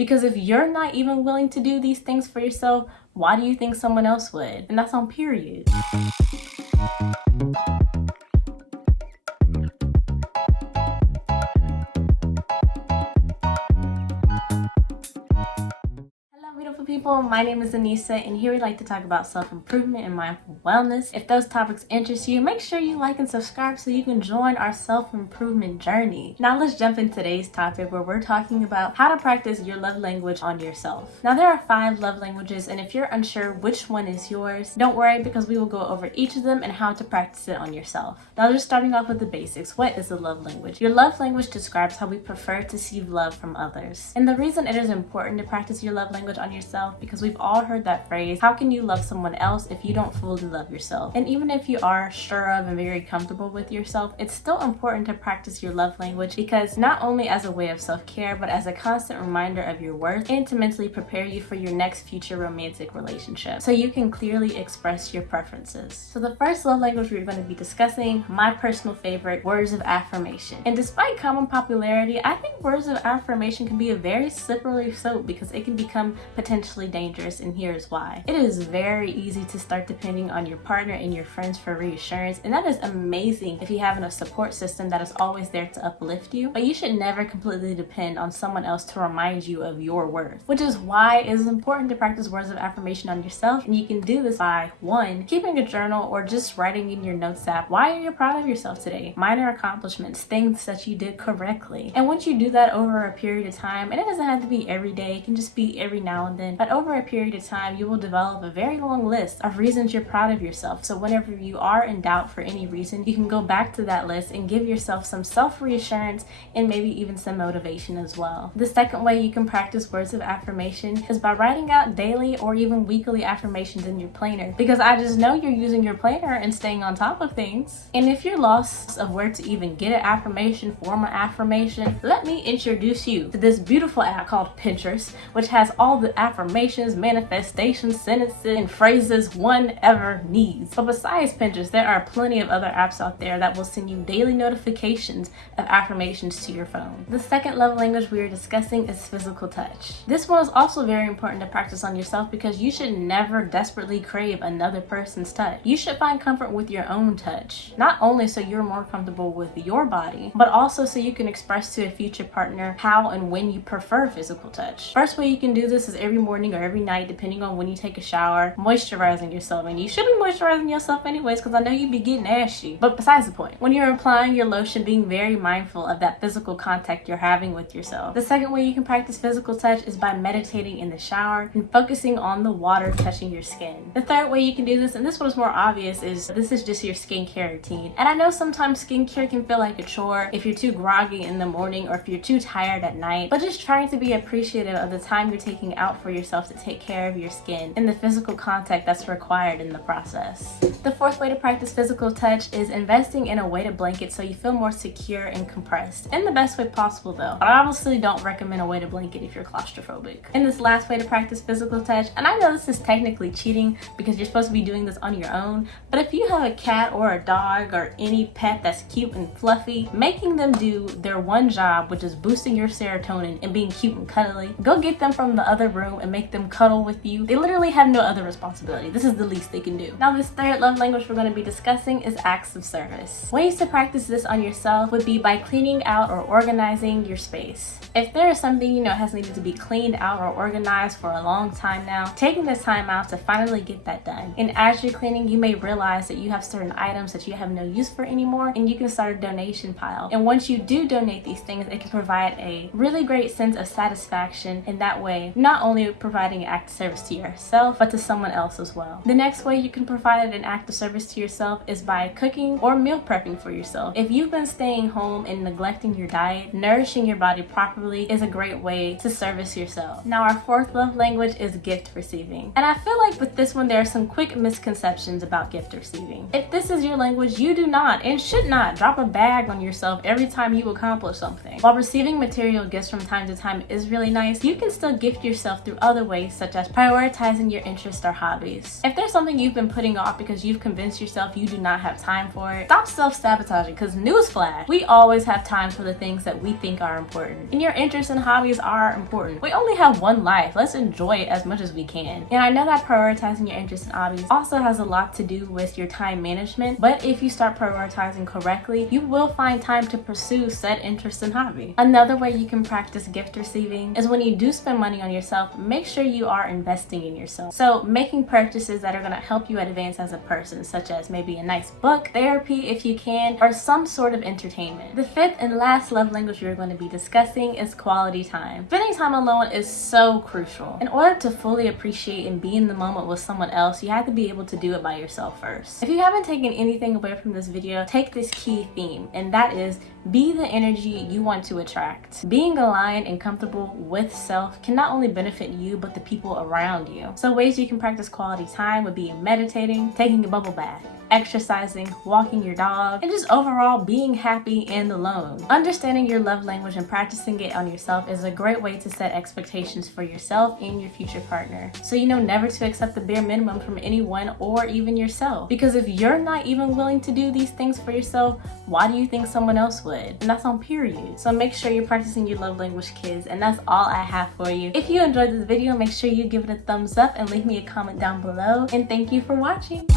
Because if you're not even willing to do these things for yourself, why do you think someone else would? And that's on period. Beautiful people, my name is Anissa, and here we like to talk about self-improvement and mindful wellness. If those topics interest you, make sure you like and subscribe so you can join our self-improvement journey. Now let's jump into today's topic where we're talking about how to practice your love language on yourself. Now there are 5 love languages, and if you're unsure which one is yours, don't worry because we will go over each of them and how to practice it on yourself. Now just starting off with the basics, what is a love language? Your love language describes how we prefer to receive love from others. And the reason it is important to practice your love language on yourself, because we've all heard that phrase, how can you love someone else if you don't fully love yourself? And even if you are sure of and very comfortable with yourself, it's still important to practice your love language, because not only as a way of self-care, but as a constant reminder of your worth and to mentally prepare you for your next future romantic relationship, so you can clearly express your preferences. So the first love language we're going to be discussing, my personal favorite, words of affirmation. And despite common popularity, I think words of affirmation can be a very slippery slope because it can become potentially dangerous, and here's why. It is very easy to start depending on your partner and your friends for reassurance, and that is amazing if you have a support system that is always there to uplift you, but you should never completely depend on someone else to remind you of your worth, which is why it is important to practice words of affirmation on yourself. And you can do this by 1, keeping a journal or just writing in your notes app why are you proud of yourself today, minor accomplishments, things that you did correctly. And once you do that over a period of time, and it doesn't have to be every day, it can just be every now and then, but over a period of time, you will develop a very long list of reasons you're proud of yourself. So whenever you are in doubt for any reason, you can go back to that list and give yourself some self-reassurance and maybe even some motivation as well. The second way you can practice words of affirmation is by writing out daily or even weekly affirmations in your planner, because I just know you're using your planner and staying on top of things. And if you're lost of where to even get an affirmation, form an affirmation, let me introduce you to this beautiful app called Pinterest, which has all the affirmations, manifestations, sentences, and phrases one ever needs. But besides Pinterest, there are plenty of other apps out there that will send you daily notifications of affirmations to your phone. The second love language we are discussing is physical touch. This one is also very important to practice on yourself, because you should never desperately crave another person's touch. You should find comfort with your own touch, not only so you're more comfortable with your body, but also so you can express to a future partner how and when you prefer physical touch. First way you can do this is every morning or every night, depending on when you take a shower, moisturizing yourself. And you should be moisturizing yourself anyways, because I know you be getting ashy. But besides the point, when you're applying your lotion, being very mindful of that physical contact you're having with yourself. The second way you can practice physical touch is by meditating in the shower and focusing on the water touching your skin. The third way you can do this, and this one is more obvious, is this is just your skincare routine. And I know sometimes skincare can feel like a chore if you're too groggy in the morning or if you're too tired at night, but just trying to be appreciative of the time you're taking out for yourself to take care of your skin and the physical contact that's required in the process. The fourth way to practice physical touch is investing in a weighted blanket so you feel more secure and compressed, in the best way possible though. I obviously don't recommend a weighted blanket if you're claustrophobic. And this last way to practice physical touch, and I know this is technically cheating because you're supposed to be doing this on your own, but if you have a cat or a dog or any pet that's cute and fluffy, making them do their one job, which is boosting your serotonin and being cute and cuddly, go get them from the other room and make them cuddle with you. They literally have no other responsibility. This is the least they can do. Now this third love language we're going to be discussing is acts of service. Ways to practice this on yourself would be by cleaning out or organizing your space. If there is something you know has needed to be cleaned out or organized for a long time now, taking this time out to finally get that done. And as you're cleaning, you may realize that you have certain items that you have no use for anymore, and you can start a donation pile. And once you do donate these things, it can provide a really great sense of satisfaction, in that way not only providing an act of service to yourself but to someone else as well. The next way you can provide an act of service to yourself is by cooking or meal prepping for yourself. If you've been staying home and neglecting your diet, nourishing your body properly is a great way to service yourself. Now our fourth love language is gift receiving. And I feel like with this one there are some quick misconceptions about gift receiving. If this is your language, you do not and should not drop a bag on yourself every time you accomplish something. While receiving material gifts from time to time is really nice, you can still gift yourself through other ways, such as prioritizing your interests or hobbies. If there's something you've been putting off because you've convinced yourself you do not have time for it, stop self-sabotaging, because newsflash, we always have time for the things that we think are important. And your interests and hobbies are important. We only have one life. Let's enjoy it as much as we can. And I know that prioritizing your interests and hobbies also has a lot to do with your time management, but if you start prioritizing correctly, you will find time to pursue said interests and hobby. Another way you can practice gift receiving is when you do spend money on yourself, make sure you are investing in yourself. So making purchases that are going to help you advance as a person, such as maybe a nice book, therapy if you can, or some sort of entertainment. The fifth and last love language we're going to be discussing is quality time. Spending time alone is so crucial. In order to fully appreciate and be in the moment with someone else, you have to be able to do it by yourself first. If you haven't taken anything away from this video, take this key theme, and that is be the energy you want to attract. Being aligned and comfortable with self can not only benefit you, but the people around you. So ways you can practice quality time would be meditating, taking a bubble bath, exercising, walking your dog, and just overall being happy and alone. Understanding your love language and practicing it on yourself is a great way to set expectations for yourself and your future partner. So you know never to accept the bare minimum from anyone or even yourself. Because if you're not even willing to do these things for yourself, why do you think someone else would? And that's on period. So make sure you're practicing your love language, kids, and that's all I have for you. If you enjoyed this video, make sure you give it a thumbs up and leave me a comment down below. And thank you for watching.